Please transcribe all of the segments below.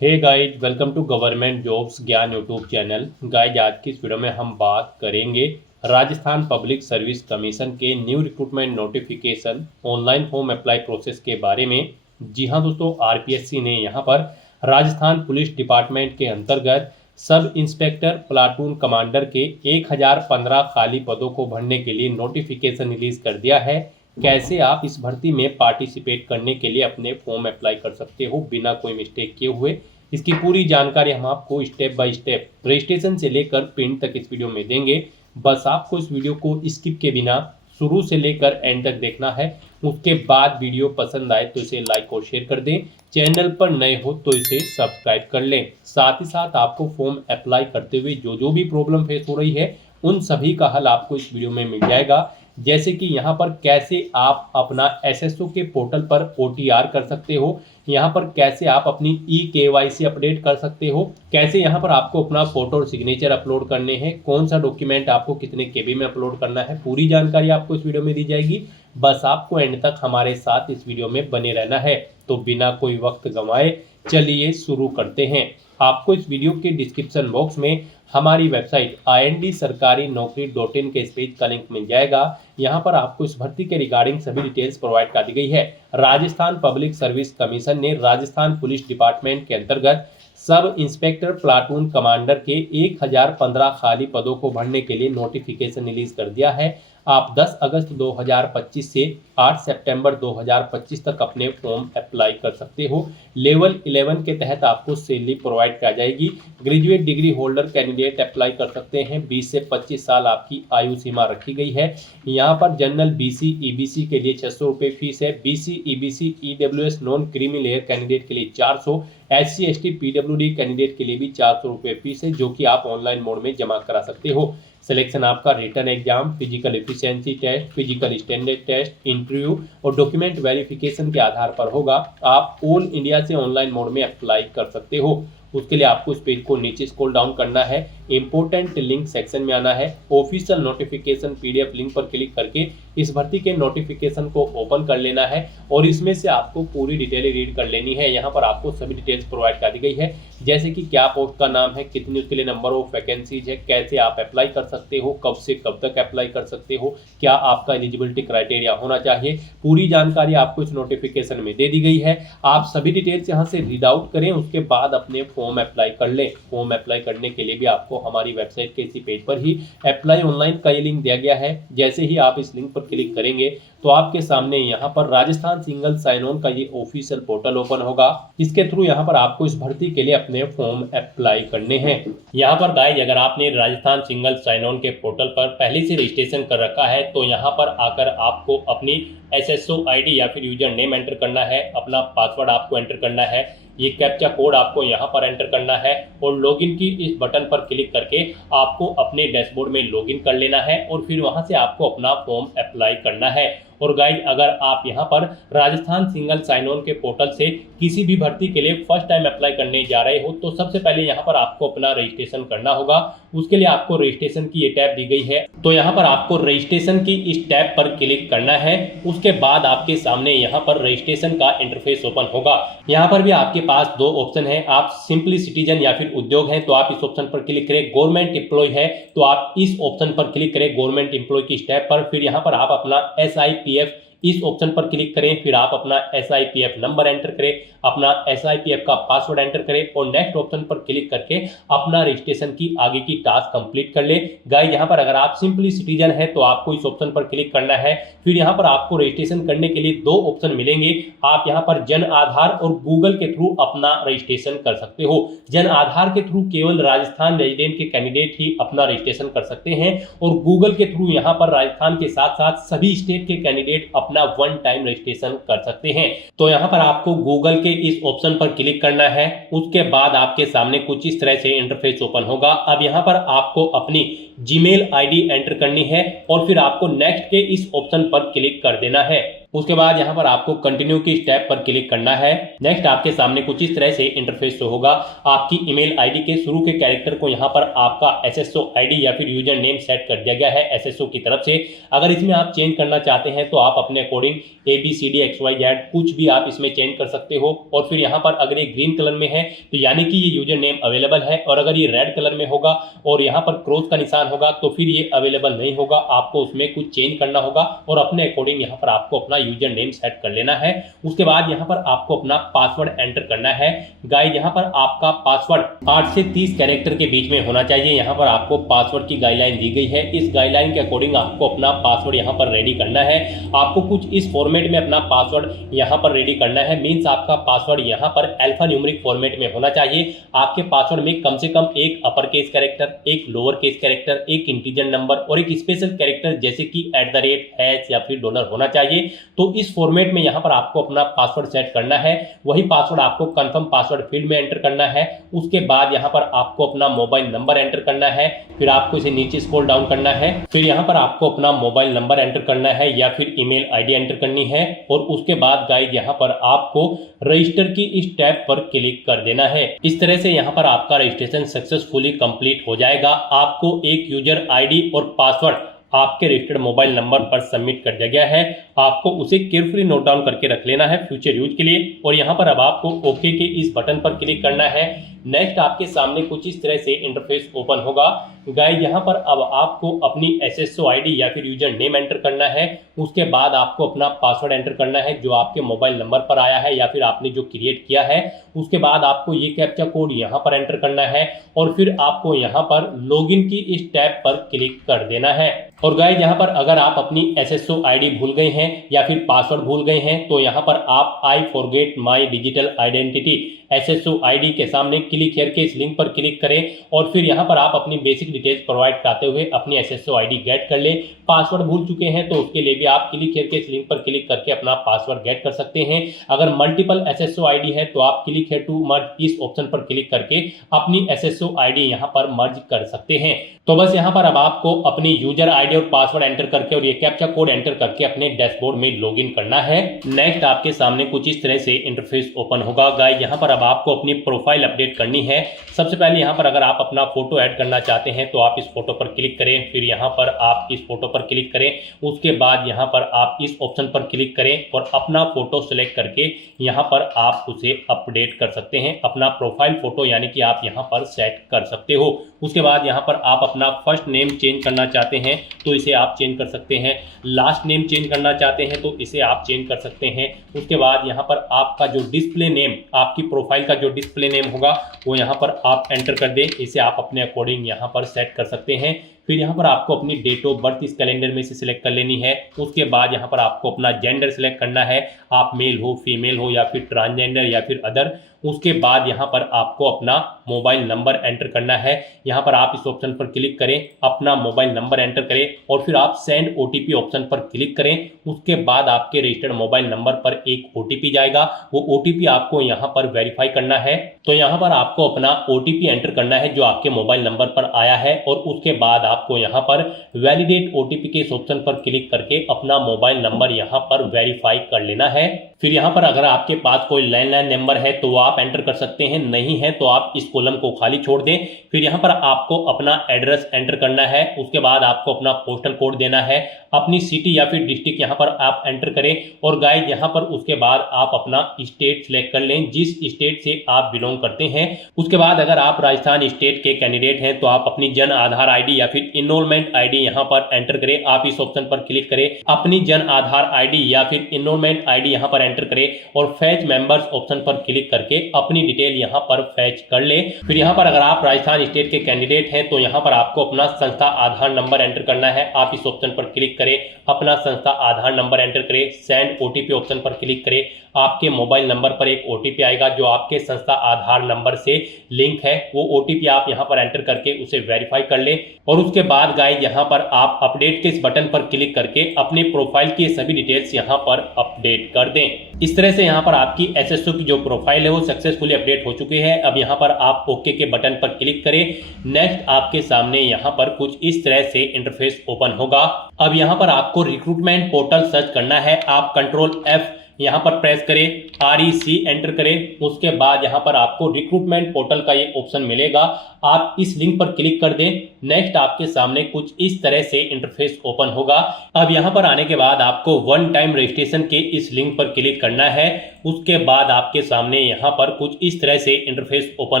Hey guys, welcome to government jobs Gyan YouTube channel. Guys, आज की इस वीडियो में हम बात करेंगे राजस्थान पब्लिक सर्विस कमीशन के new recruitment notification online form apply process के बारे में। जी हाँ दोस्तों, आरपीएससी ने यहाँ पर राजस्थान पुलिस डिपार्टमेंट के अंतर्गत सब इंस्पेक्टर प्लाटून कमांडर के 1015 खाली पदों को भरने के लिए नोटिफिकेशन रिलीज कर दिया है। कैसे आप इस भर्ती में पार्टिसिपेट करने के लिए अपने फॉर्म अप्लाई कर सकते हो बिना कोई मिस्टेक किए हुए, इसकी पूरी जानकारी हम आपको स्टेप बाय स्टेप रजिस्ट्रेशन से लेकर प्रिंट तक इस वीडियो में देंगे। बस आपको इस वीडियो को स्किप के बिना शुरू से लेकर एंड तक देखना है। उसके बाद वीडियो पसंद आए तो इसे लाइक और शेयर कर दें। चैनल पर नए हो तो इसे सब्सक्राइब कर लें। साथ ही साथ आपको फॉर्म अप्लाई करते हुए जो भी प्रॉब्लम फेस हो रही है उन सभी का हल आपको इस वीडियो में मिल जाएगा। जैसे कि यहाँ पर कैसे आप अपना एसएसओ के पोर्टल पर ओटीआर कर सकते हो, यहाँ पर कैसे आप अपनी ई-केवाईसी अपडेट कर सकते हो, कैसे यहाँ पर आपको अपना फोटो और सिग्नेचर अपलोड करने हैं, कौन सा डॉक्यूमेंट आपको कितने केबी में अपलोड करना है, पूरी जानकारी आपको इस वीडियो में दी जाएगी। बस आपको एंड तक हमारे साथ इस वीडियो में बने रहना है। तो बिना कोई वक्त गंवाए चलिए शुरू करते हैं। आपको इस वीडियो के डिस्क्रिप्शन बॉक्स में हमारी वेबसाइट IND-sarkari-naukri.in के इस पेज का लिंक मिल जाएगा। यहाँ पर आपको इस भर्ती के रिगार्डिंग सभी डिटेल्स प्रोवाइड कर दी गई है। राजस्थान पब्लिक सर्विस कमीशन ने राजस्थान पुलिस डिपार्टमेंट के अंतर्गत सब इंस्पेक्टर प्लाटून कमांडर के 1015 खाली पदों को भरने के लिए नोटिफिकेशन रिलीज कर दिया है। आप 10 अगस्त 2025 से 8 सितंबर 2025 तक अपने फॉर्म अप्लाई कर सकते हो। लेवल 11 के तहत आपको सैलरी प्रोवाइड की जाएगी। Graduate degree holder candidate apply कर सकते हैं। 20 से 25 साल आपकी आयु सीमा रखी गई है। यहाँ पर जनरल बीसी ईबीसी के लिए 600 रुपये फीस है। BC EBC EWS non creamy layer candidate के लिए 400, SC ST PWD कैंडिडेट के लिए भी 400 रुपये फीस है, जो कि आप ऑनलाइन मोड में जमा करा सकते हो। सिलेक्शन आपका written exam, physical efficiency test, physical standard test, interview और डॉक्यूमेंट वेरिफिकेशन के आधार पर होगा। आप ऑल इंडिया से ऑनलाइन मोड में अप्लाई कर सकते हो। उसके लिए आपको इस पेज को नीचे स्क्रॉल डाउन करना है, इंपोर्टेंट लिंक सेक्शन में आना है, ऑफिशियल नोटिफिकेशन PDF लिंक पर क्लिक करके इस भर्ती के नोटिफिकेशन को ओपन कर लेना है और इसमें से आपको पूरी डिटेल रीड कर लेनी है। यहाँ पर आपको सभी डिटेल्स प्रोवाइड कर दी गई है, जैसे कि क्या पोस्ट का नाम है, कितनी उसके लिए नंबर ऑफ वैकेंसीज है, कैसे आप अप्लाई कर सकते हो, कब से कब तक अप्लाई कर सकते हो, क्या आपका एलिजिबिलिटी क्राइटेरिया होना चाहिए। पूरी जानकारी आपको इस नोटिफिकेशन में दे दी गई है। आप सभी डिटेल्स यहाँ से रीड आउट करें, उसके बाद अपने फॉर्म अप्लाई कर लें। फॉर्म अप्लाई करने के लिए भी आपको हमारी वेबसाइट के इसी पेज पर ही अप्लाई ऑनलाइन का ये लिंक दिया गया है। जैसे ही आप इस लिंक पर क्लिक करेंगे तो आपके सामने यहाँ पर राजस्थान सिंगल साइन ऑन का ये ऑफिशियल पोर्टल ओपन होगा। इसके थ्रू यहाँ पर आपको इस भर्ती के लिए अपने फॉर्म अप्लाई करने हैं। यहाँ पर गाइस, अगर आपने राजस्थान सिंगल साइन ऑन के पोर्टल पर पहले से रजिस्ट्रेशन कर रखा है तो यहाँ पर आकर आपको अपनी SSO ID या फिर यूजर नेम एंटर करना है, अपना पासवर्ड आपको एंटर करना है, ये कैप्चा कोड आपको यहाँ पर एंटर करना है और लॉगिन की इस बटन पर क्लिक करके आपको अपने डैशबोर्ड में लॉगिन कर लेना है और फिर वहां से आपको अपना फॉर्म अप्लाई करना है। और गाइड, अगर आप यहाँ पर राजस्थान सिंगल साइन ऑन के पोर्टल से किसी भी भर्ती के लिए फर्स्ट टाइम अप्लाई करने जा रहे हो तो सबसे पहले यहाँ पर आपको अपना रजिस्ट्रेशन करना होगा। उसके लिए आपको रजिस्ट्रेशन की ये टैब दी गई है, तो यहाँ पर आपको रजिस्ट्रेशन की इस टैब पर क्लिक करना है। उसके बाद आपके सामने यहाँ पर रजिस्ट्रेशन का इंटरफेस ओपन होगा। यहाँ पर भी आपके पास दो ऑप्शन है, आप सिंपली सिटीजन या फिर उद्योग है तो आप इस ऑप्शन पर क्लिक करें, गवर्नमेंट एम्प्लॉय है तो आप इस ऑप्शन पर क्लिक करें गवर्नमेंट एम्प्लॉय की स्टेप पर। फिर यहाँ पर आप अपना SIPF इस ऑप्शन पर क्लिक करें, फिर आप अपना SIPF नंबर एंटर करें, अपना SIPF का पासवर्ड एंटर करें और नेक्स्ट ऑप्शन पर क्लिक करके अपना रजिस्ट्रेशन की आगे की टास्क कंप्लीट कर ले। गाइस, यहाँ पर अगर आप सिंपली सिटीजन है तो आपको इस ऑप्शन पर क्लिक करना है। फिर यहाँ पर आपको रजिस्ट्रेशन करने के लिए दो ऑप्शन मिलेंगे। आप यहाँ पर जन आधार और गूगल के थ्रू अपना रजिस्ट्रेशन कर सकते हो। जन आधार के थ्रू केवल राजस्थान रेजिडेंट के कैंडिडेट ही अपना रजिस्ट्रेशन कर सकते हैं और गूगल के थ्रू यहाँ पर राजस्थान के साथ साथ सभी स्टेट के कैंडिडेट अपना वन टाइम रजिस्ट्रेशन कर सकते हैं। तो यहाँ पर आपको गूगल के इस ऑप्शन पर क्लिक करना है। उसके बाद आपके सामने कुछ इस तरह से इंटरफेस ओपन होगा। अब यहाँ पर आपको अपनी जीमेल ID एंटर करनी है और फिर आपको नेक्स्ट के इस ऑप्शन पर क्लिक कर देना है। उसके बाद यहाँ पर आपको कंटिन्यू की स्टेप पर क्लिक करना है। नेक्स्ट आपके सामने कुछ इस तरह से इंटरफेस शो होगा। आपकी ईमेल आईडी के शुरू के कैरेक्टर को यहाँ पर आपका एसएसओ आईडी या फिर यूजर नेम सेट कर दिया गया है एसएसओ की तरफ से। अगर इसमें आप चेंज करना चाहते हैं तो आप अपने अकॉर्डिंग ABCDXYZ कुछ भी आप इसमें चेंज कर सकते हो। और फिर यहाँ पर अगर ये ग्रीन कलर में है तो यानी कि ये यूजर नेम अवेलेबल है, और अगर ये रेड कलर में होगा और यहाँ पर क्रॉस का निशान होगा तो फिर ये अवेलेबल नहीं होगा। आपको उसमें कुछ चेंज करना होगा और अपने अकॉर्डिंग यहाँ पर आपको अपना यूजर नेम सेट कर लेना है। उसके बाद यहाँ पर आपको अपना पासवर्ड एंटर करना है। गाइस यहाँ पर आपका पासवर्ड 8 से 30 कैरेक्टर के बीच में होना चाहिए। यहाँ पर आपको पासवर्ड की गाइडलाइन दी गई है। इस गाइडलाइन के अकॉर्डिंग आपको अपना पासवर्ड यहाँ पर रेडी करना है। आपको कुछ इस फॉर्मेट में अपना पासवर्ड यहाँ पर रेडी करना है। मीन्स आपका पासवर्ड यहाँ पर अल्फा न्यूमेरिक फॉर्मेट में होना चाहिए। आपके पासवर्ड में कम से कम एक अपर केस कैरेक्टर, एक लोअर केस कैरेक्टर, एक इंटीजर नंबर और एक स्पेशल कैरेक्टर जैसे कि @ या फिर डॉलर होना चाहिए। तो इस फॉर्मेट में यहाँ पर आपको अपना पासवर्ड सेट करना है। वही पासवर्ड आपको कंफर्म पासवर्ड फील्ड में एंटर करना है। उसके बाद यहाँ पर आपको अपना मोबाइल नंबर एंटर करना है। फिर आपको इसे नीचे स्क्रॉल डाउन करना है। फिर यहाँ पर आपको अपना मोबाइल नंबर एंटर करना है या फिर ईमेल आईडी एंटर करनी है। और उसके बाद गाइस यहाँ पर आपको रजिस्टर की इस टैब पर क्लिक कर देना है। इस तरह से यहाँ पर आपका रजिस्ट्रेशन सक्सेसफुली कंप्लीट हो जाएगा। आपको एक यूजर आईडी और पासवर्ड आपके रजिस्टर्ड मोबाइल नंबर पर सबमिट कर दिया गया है। आपको उसे केयरफुली नोट डाउन करके रख लेना है फ्यूचर यूज के लिए। और यहाँ पर अब आपको ओके के इस बटन पर क्लिक करना है। नेक्स्ट आपके सामने कुछ इस तरह से इंटरफेस ओपन होगा। गाइस यहाँ पर अब आपको अपनी एसएसओ आईडी या फिर यूजर नेम एंटर करना है। उसके बाद आपको अपना पासवर्ड एंटर करना है जो आपके मोबाइल नंबर पर आया है या फिर आपने जो क्रिएट किया है। उसके बाद आपको ये कैप्चा कोड यहाँ पर एंटर करना है और फिर आपको यहाँ पर लॉगिन की इस टैब पर क्लिक कर देना है। और गाइस यहाँ पर अगर आप अपनी एसएसओ आईडी भूल गए हैं या फिर पासवर्ड भूल गए हैं तो यहाँ पर आप I forget my digital identity SSO ID के सामने क्लिक हियर के इस लिंक पर क्लिक करें और फिर यहाँ पर आप अपनी बेसिक डिटेल्स प्रोवाइड कराते हुए अपनी एसएसओ आईडी गेट कर लें। पासवर्ड भूल चुके हैं तो उसके लिए भी आप क्लिक हियर के इस लिंक पर क्लिक करके अपना पासवर्ड गेट कर सकते हैं। अगर मल्टीपल एसएसओ आईडी है तो आप क्लिक हियर टू मर्ज इस ऑप्शन पर क्लिक करके अपनी एसएसओ आईडी यहाँ पर मर्ज कर सकते हैं। तो बस यहाँ पर अब आपको अपनी यूजर आईडी और पासवर्ड एंटर करके और ये कैप्चा कोड एंटर करके अपने डैशबोर्ड में लॉगिन करना है। नेक्स्ट आपके सामने कुछ इस तरह से इंटरफेस ओपन होगा। गाइस यहाँ पर अब आपको अपनी प्रोफाइल अपडेट करनी है। सबसे पहले यहाँ पर अगर आप अपना फोटो ऐड करना चाहते हैं तो आप इस फोटो पर क्लिक करें। फिर यहाँ पर आप इस फोटो पर क्लिक करें। उसके बाद यहाँ पर आप इस ऑप्शन पर क्लिक करें और अपना फोटो सिलेक्ट करके यहाँ पर आप उसे अपडेट कर सकते हैं। अपना प्रोफाइल फोटो यानी कि आप यहाँ पर सेट कर सकते हो। उसके बाद यहाँ पर आप अपना फर्स्ट नेम चेंज करना चाहते हैं तो इसे आप चेंज कर सकते हैं। लास्ट नेम चेंज करना चाहते हैं तो इसे आप चेंज कर सकते हैं। उसके बाद यहाँ पर आपका जो डिस्प्ले नेम, आपकी प्रोफाइल का जो डिस्प्ले नेम होगा वो यहाँ पर आप एंटर कर दें। इसे आप अपने अकॉर्डिंग यहाँ पर सेट कर सकते हैं। फिर यहाँ पर आपको अपनी डेट ऑफ बर्थ इस कैलेंडर में से सिलेक्ट कर लेनी है। उसके बाद यहाँ पर आपको अपना जेंडर सिलेक्ट करना है, आप मेल हो, फीमेल हो या फिर ट्रांसजेंडर या फिर अदर। उसके बाद यहाँ पर आपको अपना मोबाइल नंबर एंटर करना है। यहाँ पर आप इस ऑप्शन पर क्लिक करें, अपना मोबाइल नंबर एंटर करें और फिर आप सेंड ओटीपी ऑप्शन पर क्लिक करें। उसके बाद आपके रजिस्टर्ड मोबाइल नंबर पर एक ओटीपी जाएगा। वो ओटीपी आपको यहाँ पर वेरीफाई करना है। तो यहाँ पर आपको अपना ओटीपी एंटर करना है जो आपके मोबाइल नंबर पर आया है और उसके बाद आपको यहाँ पर वैलिडेट ओटीपी के इस ऑप्शन पर क्लिक करके अपना मोबाइल नंबर यहाँ पर वेरीफाई कर लेना है। फिर यहाँ पर अगर आपके पास कोई लैंडलाइन नंबर है तो वो आप एंटर कर सकते हैं, नहीं है तो आप इस कॉलम को खाली छोड़ दें। फिर यहाँ पर आपको अपना एड्रेस एंटर करना है। उसके बाद आपको अपना पोस्टल कोड देना है, अपनी सिटी या फिर डिस्ट्रिक्ट यहाँ पर आप एंटर करें। और गाइस यहाँ पर उसके बाद आप अपना स्टेट सिलेक्ट कर लें, जिस स्टेट से आप बिलोंग करते हैं। उसके बाद अगर आप राजस्थान स्टेट के कैंडिडेट हैं तो आप अपनी जन आधार आईडी या फिर इनरोलमेंट आईडी यहाँ पर एंटर करें। आप इस ऑप्शन पर क्लिक करें, अपनी जन आधार आईडी या फिर इनरोलमेंट आईडी यहाँ पर एंटर करें और फैच मेंबर्स ऑप्शन पर क्लिक करके अपनी डिटेल यहाँ पर फैच कर ले। फिर यहाँ पर अगर आप राजस्थान स्टेट के कैंडिडेट हैं तो यहाँ पर आपको अपना संस्था आधार नंबर एंटर करना है। आप इस ऑप्शन पर क्लिक करें, अपना संस्था आधार नंबर एंटर करें, सेंड ओटीपी ऑप्शन पर क्लिक करें, आपके मोबाइल नंबर पर एक ओटीपी आएगा जो आपके संस्था आधार नंबर से लिंक है। वो ओटीपी आप यहां पर एंटर करके उसे वेरीफाई कर ले और उसके बाद गाइस यहां पर आप अपडेट के इस बटन पर क्लिक करके अपने प्रोफाइल की सभी डिटेल्स यहां पर अपडेट कर दें। इस तरह से यहां पर आपकी एसएसओ की जो प्रोफाइल है वो सक्सेसफुली अपडेट हो चुकी है। अब यहां पर आप ओके के बटन पर क्लिक करें। नेक्स्ट आपके सामने यहां पर कुछ इस तरह से इंटरफेस ओपन होगा। अब यहां पर आपको रिक्रूटमेंट पोर्टल सर्च करना है। आप कंट्रोल F यहां पर प्रेस करें, REC एंटर करें। उसके बाद यहां पर आपको रिक्रूटमेंट पोर्टल का ये ऑप्शन मिलेगा। आप इस लिंक पर क्लिक कर दें। नेक्स्ट आपके सामने कुछ इस तरह से इंटरफेस ओपन होगा। अब यहां पर आने के बाद आपको वन टाइम रजिस्ट्रेशन के इस लिंक पर क्लिक करना है। उसके बाद आपके सामने यहां पर कुछ इस तरह से इंटरफेस ओपन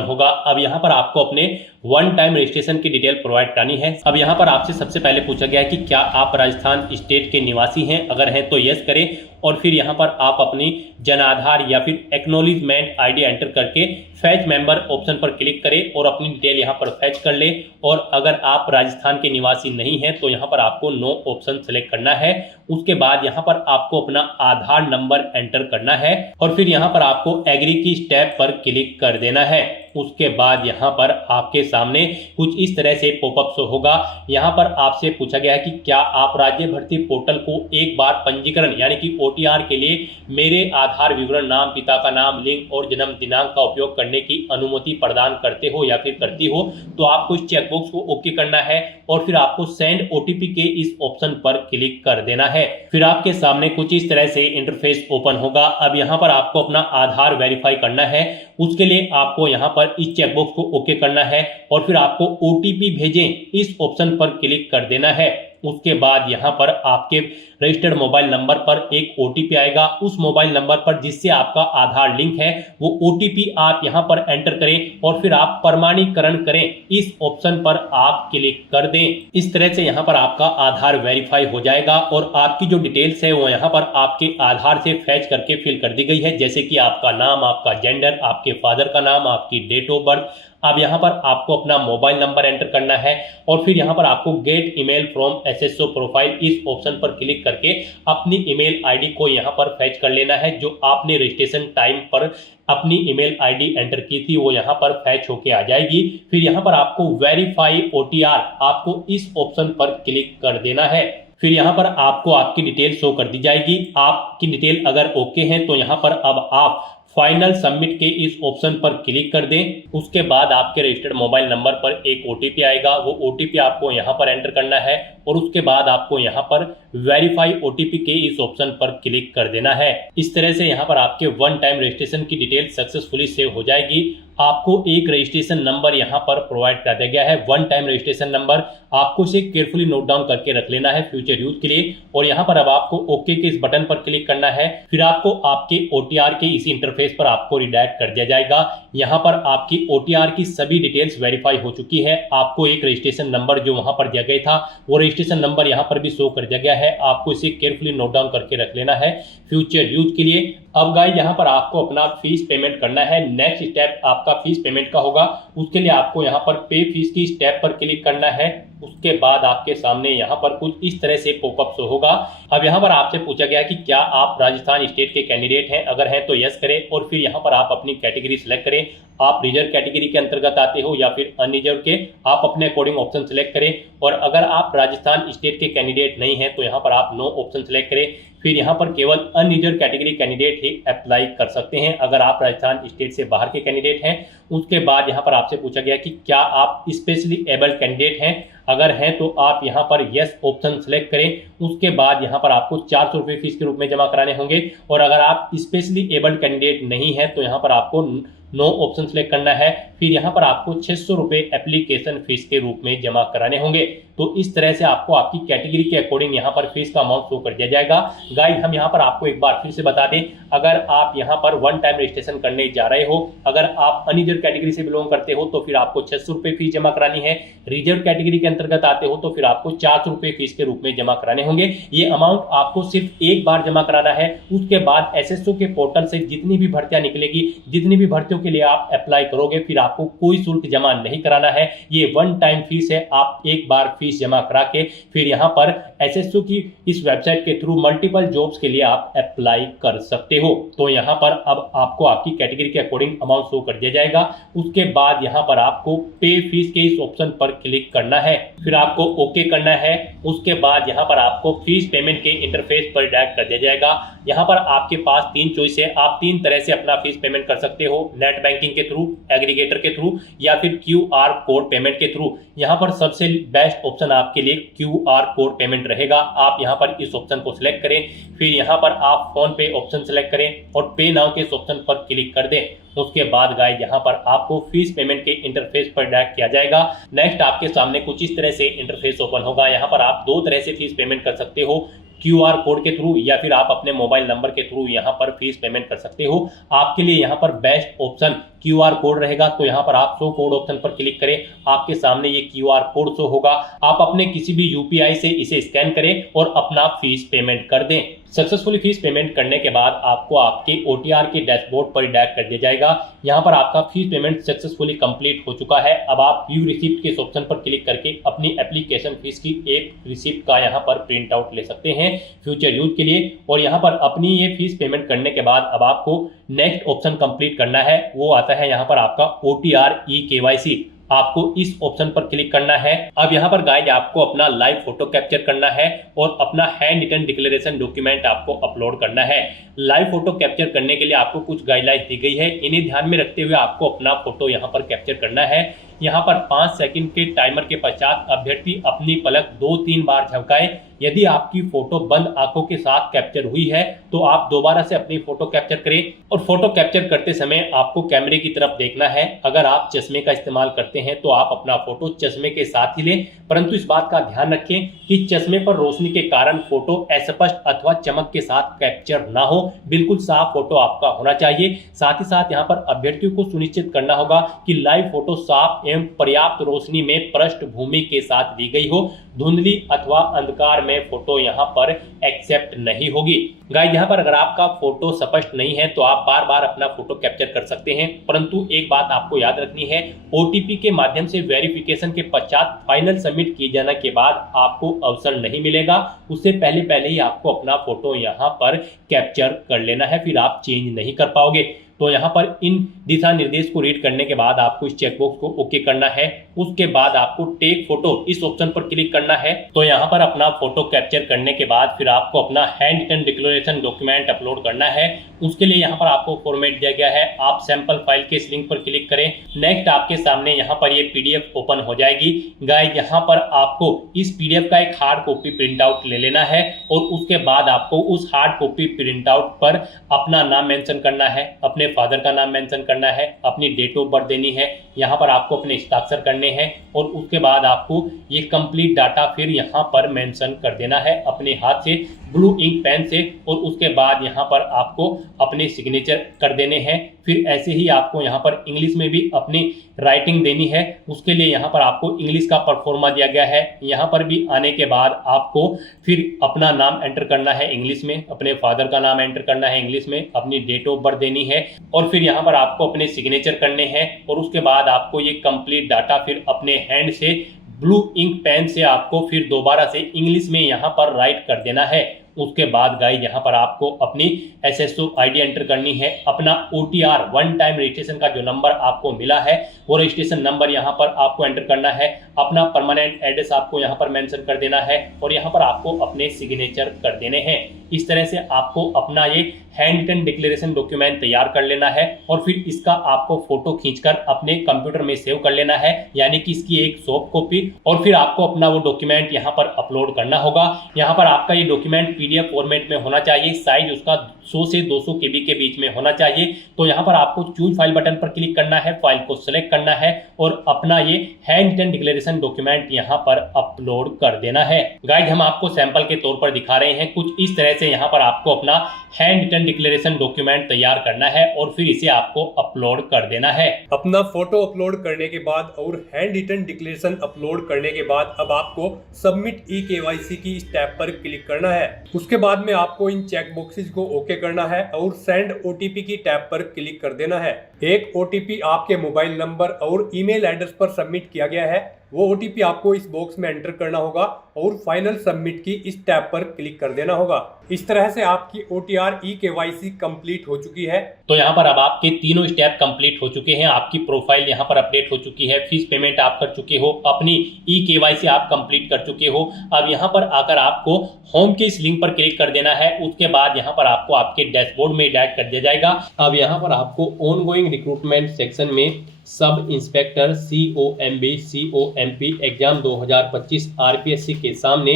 होगा। अब यहां पर आपको अपने वन टाइम रजिस्ट्रेशन की डिटेल प्रोवाइड करनी है। अब यहां पर आपसे सबसे पहले पूछा गया है कि क्या आप राजस्थान स्टेट के निवासी हैं, अगर हैं तो यस करें और फिर यहां पर आप अपनी जन आधार या फिर एक्नॉलेजमेंट आईडी एंटर करके फैच मेंबर ऑप्शन पर क्लिक करें और अपनी डिटेल यहां पर फैच कर ले। और अगर आप राजस्थान के निवासी नहीं हैं तो यहां पर आपको नो ऑप्शन सेलेक्ट करना है। उसके बाद यहां पर आपको अपना आधार नंबर एंटर करना है और फिर यहां पर आपको एग्री की स्टेप पर क्लिक कर देना है। उसके बाद यहां पर आपके सामने कुछ इस तरह से पॉपअप शो होगा। यहां पर आपसे पूछा गया है कि क्या आप राज्य भर्ती पोर्टल को एक बार पंजीकरण यानी कि OTR के लिए मेरे आधार विवरण, नाम, पिता का नाम, लिंग और जन्म दिनांक का उपयोग करने की अनुमति प्रदान करते हो या फिर करती हो। तो आपको इस चेकबॉक्स को ओके करना है और फिर आपको सेंड OTP के इस ऑप्शन पर क्लिक कर देना है। फिर आपके सामने कुछ इस तरह से इंटरफेस ओपन होगा। अब यहां पर आपको अपना आधार वेरीफाई करना है। उसके लिए आपको यहां पर इस चेकबॉक्स को ओके करना है और फिर आपको OTP भेजें इस ऑप्शन पर क्लिक कर देना है। उसके बाद यहां पर आपके रजिस्टर्ड मोबाइल नंबर पर एक OTP आएगा। उस मोबाइल नंबर पर जिससे आपका आधार लिंक है वो OTP आप यहां पर एंटर करें और फिर आप प्रमाणीकरण करें इस ऑप्शन पर आप क्लिक कर दें। इस तरह से यहां पर आपका आधार वेरीफाई हो जाएगा और आपकी जो डिटेल्स है वो यहां पर आपके आधार से फैच करके फिल कर दी गई है, जैसे कि आपका नाम, आपका जेंडर, आपके फादर का नाम, आपकी डेट ऑफ बर्थ। अब यहां पर आपको अपना मोबाइल नंबर एंटर करना है और फिर यहां पर आपको gate email from SSO profile इस ऑप्शन पर क्लिक करके अपनी ईमेल आईडी को यहां पर फैच कर लेना है। जो आपने रजिस्ट्रेशन टाइम पर अपनी ईमेल आईडी एंटर की थी वो यहां पर फैच होके आ जाएगी। फिर यहां पर आपको वेरीफाई OTR आपको इस ऑप्शन पर क्लिक कर देना है। फिर यहां पर आपको आपकी डिटेल शो कर दी जाएगी। आपकी डिटेल अगर ओके है तो यहां पर अब आप फाइनल सबमिट के इस ऑप्शन पर क्लिक कर दें। उसके बाद आपके रजिस्टर्ड मोबाइल नंबर पर एक OTP आएगा। वो OTP आपको यहां पर एंटर करना है और उसके बाद आपको यहां पर वेरीफाई OTP के इस ऑप्शन पर क्लिक कर देना है। इस तरह से यहां पर आपके वन टाइम रजिस्ट्रेशन की डिटेल सक्सेसफुली सेव हो जाएगी। आपको एक रजिस्ट्रेशन नंबर यहां पर प्रोवाइड कर दिया गया है, वन टाइम रजिस्ट्रेशन नंबर। आपको इसे केयरफुली नोट डाउन करके रख लेना है फ्यूचर यूज के लिए। और यहां पर अब आपको ओके के इस बटन पर क्लिक करना है। फिर आपको आपके OTR के इसी इंटरफेस पर आपको रिडायरेक्ट कर दिया जाएगा। यहां पर आपकी OTR की सभी डिटेल्स वेरीफाई हो चुकी है। आपको एक रजिस्ट्रेशन नंबर जो वहां पर दिया गया था वो रजिस्ट्रेशन नंबर यहां पर भी शो कर दिया गया है। आपको इसे केयरफुली नोट डाउन करके रख लेना है फ्यूचर यूज के लिए। अब गाइस यहां पर आपको अपना फीस पेमेंट करना है। नेक्स्ट स्टेप आपका फीस पेमेंट का होगा। उसके लिए आपको यहां पर पे फीस की स्टेप पर क्लिक करना है। उसके बाद आपके सामने यहां पर कुछ इस तरह से पॉपअप शो होगा। अब यहां पर आपसे पूछा गया कि क्या आप राजस्थान स्टेट के कैंडिडेट हैं, अगर हैं तो यस करें और फिर यहां पर आप अपनी कैटेगरी सिलेक्ट करें। आप रिजर्व कैटेगरी के अंतर्गत आते हो या फिर अनरिजर्व के, आप अपने अकॉर्डिंग ऑप्शन सिलेक्ट करें। और अगर आप राजस्थान स्टेट के कैंडिडेट नहीं हैं तो यहां पर आप नो ऑप्शन सिलेक्ट करें। फिर यहां पर केवल अनरिजर्व कैटेगरी कैंडिडेट ही अप्लाई कर सकते हैं अगर आप राजस्थान स्टेट से बाहर के कैंडिडेट हैं। उसके बाद यहां पर आपसे पूछा गया कि क्या आप स्पेशली एबल्ड कैंडिडेट हैं, अगर हैं तो आप यहां पर यस ऑप्शन सिलेक्ट करें। उसके बाद यहां पर आपको 400 रुपये फीस के रूप में जमा कराने होंगे। और अगर आप स्पेशली एबल्ड कैंडिडेट नहीं है तो यहां पर आपको नो ऑप्शन सिलेक्ट करना है। फिर यहां पर आपको 600 रुपये एप्लीकेशन फीस के रूप में जमा कराने होंगे। तो इस तरह से आपको आपकी कैटेगरी के अकॉर्डिंग यहां पर फीस का अमाउंट शो कर दिया जाएगा। गाइस हम यहां पर आपको एक बार फिर से बता दें, अगर आप यहां पर वन टाइम रजिस्ट्रेशन करने जा रहे हो, अगर आप अनरिजर्व कैटेगरी से बिलोंग करते हो तो फिर आपको 600 रुपये फीस जमा करानी है। रिजर्व कैटेगरी के अंतर्गत आते हो तो फिर आपको 400 रुपये फीस के रूप में जमा कराने होंगे। ये अमाउंट आपको सिर्फ एक बार जमा कराना है। उसके बाद SSO के पोर्टल से जितनी भी भर्तियां निकलेगी, जितनी भी भर्तियों की के लिए आप अप्लाई करोगे फिर आपको कोई शुल्क जमा नहीं कराना है। ये वन टाइम फीस है, आप एक बार फीस जमा करा के फिर यहाँ पर एसएससी की इस वेबसाइट के थ्रू मल्टीपल जॉब्स के लिए आप अप्लाई कर सकते हो। तो यहाँ पर अब आपको आपकी कैटेगरी के अकॉर्डिंग अमाउंट शो कर दिया जाएगा। उसके बाद यहाँ पर आपको पे फीस के इस ऑप्शन पर क्लिक करना है, फिर आपको ओके करना है। उसके बाद यहाँ पर आपको फीस पेमेंट के इंटरफेस पर डायरेक्ट कर दिया जाएगा। यहाँ पर आपके पास 3 चॉइस है, आप 3 तरह से अपना फीस पेमेंट कर सकते हो, नेट बैंकिंग के थ्रू, एग्रीगेटर के थ्रू या फिर QR कोड पेमेंट के थ्रू। यहाँ पर सबसे बेस्ट ऑप्शन आपके लिए QR कोड पेमेंट रहेगा। आप यहाँ पर इस ऑप्शन को सिलेक्ट करें, फिर यहाँ पर आप फोन पे ऑप्शन सिलेक्ट करें और पे नाउ के इस ऑप्शन पर क्लिक कर दें। उसके बाद गाइस यहाँ पर आपको फीस पेमेंट के इंटरफेस पर डायरेक्ट किया जाएगा। नेक्स्ट आपके सामने कुछ इस तरह से इंटरफेस ओपन होगा। यहाँ पर आप 2 तरह से फीस पेमेंट कर सकते हो, QR कोड के थ्रू या फिर आप अपने मोबाइल नंबर के थ्रू यहाँ पर फीस पेमेंट कर सकते हो। आपके लिए यहाँ पर बेस्ट ऑप्शन QR कोड रहेगा। तो यहाँ पर आप शो कोड ऑप्शन पर क्लिक करें, आपके सामने ये QR कोड शो होगा। आप अपने किसी भी UPI से इसे स्कैन करें और अपना फीस पेमेंट कर दें। सक्सेसफुली फीस पेमेंट करने के बाद आपको आपके OTR के डैशबोर्ड पर डायरेक्ट कर दिया जाएगा। यहाँ पर आपका फीस पेमेंट सक्सेसफुली कंप्लीट हो चुका है। अब आप व्यू रिसिप्ट के ऑप्शन पर क्लिक करके अपनी एप्लीकेशन फीस की एक रिसिप्ट का यहाँ पर प्रिंट आउट ले सकते हैं फ्यूचर यूज के लिए। और यहाँ पर अपनी ये फीस पेमेंट करने के बाद अब आपको नेक्स्ट ऑप्शन कंप्लीट करना है, वो आता है यहाँ पर आपका OTR eKYC। आपको इस ऑप्शन पर क्लिक करना है। अब यहाँ पर गाइस आपको अपना लाइव फोटो कैप्चर करना है और अपना हैंड रिटन डिक्लेरेशन डॉक्यूमेंट आपको अपलोड करना है। लाइव फोटो कैप्चर करने के लिए आपको कुछ गाइडलाइंस दी गई है, इन्हें ध्यान में रखते हुए आपको अपना फोटो यहाँ पर कैप्चर करना है। यहाँ पर 5 सेकंड के टाइमर के पश्चात अभ्यर्थी अपनी पलक 2-3 बार झपकाए। यदि आपकी फोटो बंद आंखों के साथ कैप्चर हुई है तो आप दोबारा से अपनी फोटो कैप्चर करें और फोटो कैप्चर करते समय आपको कैमरे की तरफ देखना है। अगर आप चश्मे का इस्तेमाल करते हैं तो आप अपना फोटो चश्मे के साथ ही लें, परंतु इस बात का ध्यान रखें कि चश्मे पर रोशनी के कारण फोटो अस्पष्ट अथवा चमक के साथ कैप्चर ना हो। बिल्कुल साफ फोटो आपका होना चाहिए। साथ ही साथ यहाँ पर अभ्यर्थियों को सुनिश्चित करना होगा कि लाइव फोटो साफ एवं पर्याप्त रोशनी में पृष्ठभूमि के साथ ली गई हो। धुंधली अथवा अंधकार में फोटो यहाँ पर एक्सेप्ट नहीं होगी। गाइस यहाँ पर अगर आपका फोटो स्पष्ट नहीं है तो आप बार बार अपना फोटो कैप्चर कर सकते हैं, परंतु एक बात आपको याद रखनी है, OTP के माध्यम से वेरिफिकेशन के पश्चात फाइनल सबमिट किए जाने के बाद आपको अवसर नहीं मिलेगा। उससे पहले ही आपको अपना फोटो यहाँ पर कैप्चर कर लेना है, फिर आप चेंज नहीं कर पाओगे। तो यहाँ पर इन दिशा निर्देश को रीड करने के बाद आपको इस चेकबॉक्स को ओके करना है। उसके बाद आपको टेक फोटो इस ऑप्शन पर क्लिक करना है। तो यहाँ पर अपना फोटो कैप्चर करने के बाद फिर आपको अपना hand written declaration document upload करना है। उसके लिए यहाँ पर आपको फॉर्मेट दिया गया है, आप सैंपल फाइल के इस लिंक पर क्लिक करें। नेक्स्ट आपके सामने यहाँ पर ये PDF ओपन हो जाएगी। गाइस यहाँ पर आपको इस PDF का एक हार्ड कॉपी प्रिंट आउट ले लेना है और उसके बाद आपको उस हार्ड कॉपी प्रिंट आउट पर अपना नाम मेंशन करना है, अपने फादर का नाम मेंशन करना है, अपनी डेट ऑफ बर्थ देनी है, यहाँ पर आपको अपने हस्ताक्षर करने हैं और उसके बाद आपको ये कंप्लीट डाटा फिर यहाँ पर मेंशन कर देना है अपने हाथ से ब्लू इंक पेन से। और उसके बाद यहाँ पर आपको अपने सिग्नेचर कर देने हैं। फिर ऐसे ही आपको यहाँ पर इंग्लिश में भी अपनी राइटिंग देनी है। उसके लिए यहाँ पर आपको इंग्लिश का परफॉर्मा दिया गया है। यहाँ पर भी आने के बाद आपको फिर अपना नाम एंटर करना है इंग्लिश में, अपने फादर का नाम एंटर करना है इंग्लिश में, अपनी डेट ऑफ बर्थ देनी है और फिर यहाँ पर आपको अपने सिग्नेचर करने हैं। और उसके बाद आपको ये कंप्लीट डाटा फिर अपने हैंड से ब्लू इंक पेन से आपको फिर दोबारा से इंग्लिश में यहाँ पर राइट कर देना है। उसके बाद गाइस यहाँ पर आपको अपनी SSO ID एंटर करनी है, अपना OTR वन टाइम रजिस्ट्रेशन का जो नंबर आपको मिला है वो रजिस्ट्रेशन नंबर यहाँ पर आपको एंटर करना है, अपना परमानेंट एड्रेस आपको यहाँ पर मेंशन कर देना है और यहाँ पर आपको अपने सिग्नेचर कर देने हैं। इस तरह से आपको अपना ये हैंड रिटन डिक्लेरेशन डॉक्यूमेंट तैयार कर लेना है और फिर इसका आपको फोटो खींचकर अपने कंप्यूटर में सेव कर लेना है, यानी कि इसकी एक सॉफ्ट कॉपी। और फिर आपको अपना वो डॉक्यूमेंट यहाँ पर अपलोड करना होगा। यहाँ पर आपका ये डॉक्यूमेंट PDF फॉर्मेट में होना चाहिए, साइज उसका 100 से 200 KB के बीच में होना चाहिए। तो यहाँ पर आपको चूज फाइल बटन पर क्लिक करना है, फाइल को सिलेक्ट करना है और अपना ये हैंड रिटन डिक्लेरेशन डॉक्यूमेंट यहाँ पर अपलोड कर देना है। गाइस हम आपको सैंपल के तौर पर दिखा रहे हैं, कुछ इस तरह से यहाँ पर आपको अपना हैंड रिटन डिक्लेरेशन डॉक्यूमेंट तैयार करना है और फिर इसे आपको अपलोड कर देना है। अपना फोटो अपलोड करने के बाद और हैंड रिटन डिक्लेरेशन अपलोड करने के बाद अब आपको सबमिट ई-केवाईसी की स्टेप पर क्लिक करना है। उसके बाद में आपको इन चेक बॉक्सेस को ओके करना है और सेंड ओटीपी की टैब पर क्लिक कर देना है। एक ओटीपी आपके मोबाइल नंबर और ईमेल एड्रेस पर सबमिट किया गया है, वो ओटीपी आपको इस बॉक्स में एंटर करना होगा और फाइनल सबमिट की इस टैब पर क्लिक कर देना होगा। इस तरह से आपकी ओटीआर ई-केवाईसी कंप्लीट हो चुकी है। तो यहाँ पर अब आपके तीनों स्टेप कंप्लीट हो चुके हैं, आपकी प्रोफाइल यहाँ पर अपडेट हो चुकी है, फीस पेमेंट आप कर चुके हो, अपनी ई-केवाईसी आप कंप्लीट कर चुके हो। अब यहाँ पर आकर आपको होम के इस लिंक पर क्लिक कर देना है। उसके बाद यहाँ पर आपको आपके डैशबोर्ड में डायरेक्ट कर दिया जाएगा। अब यहाँ पर आपको ऑनगोइंग रिक्रूटमेंट सेक्शन में sub inspector COMB/COMP exam 2025 RPSC के सामने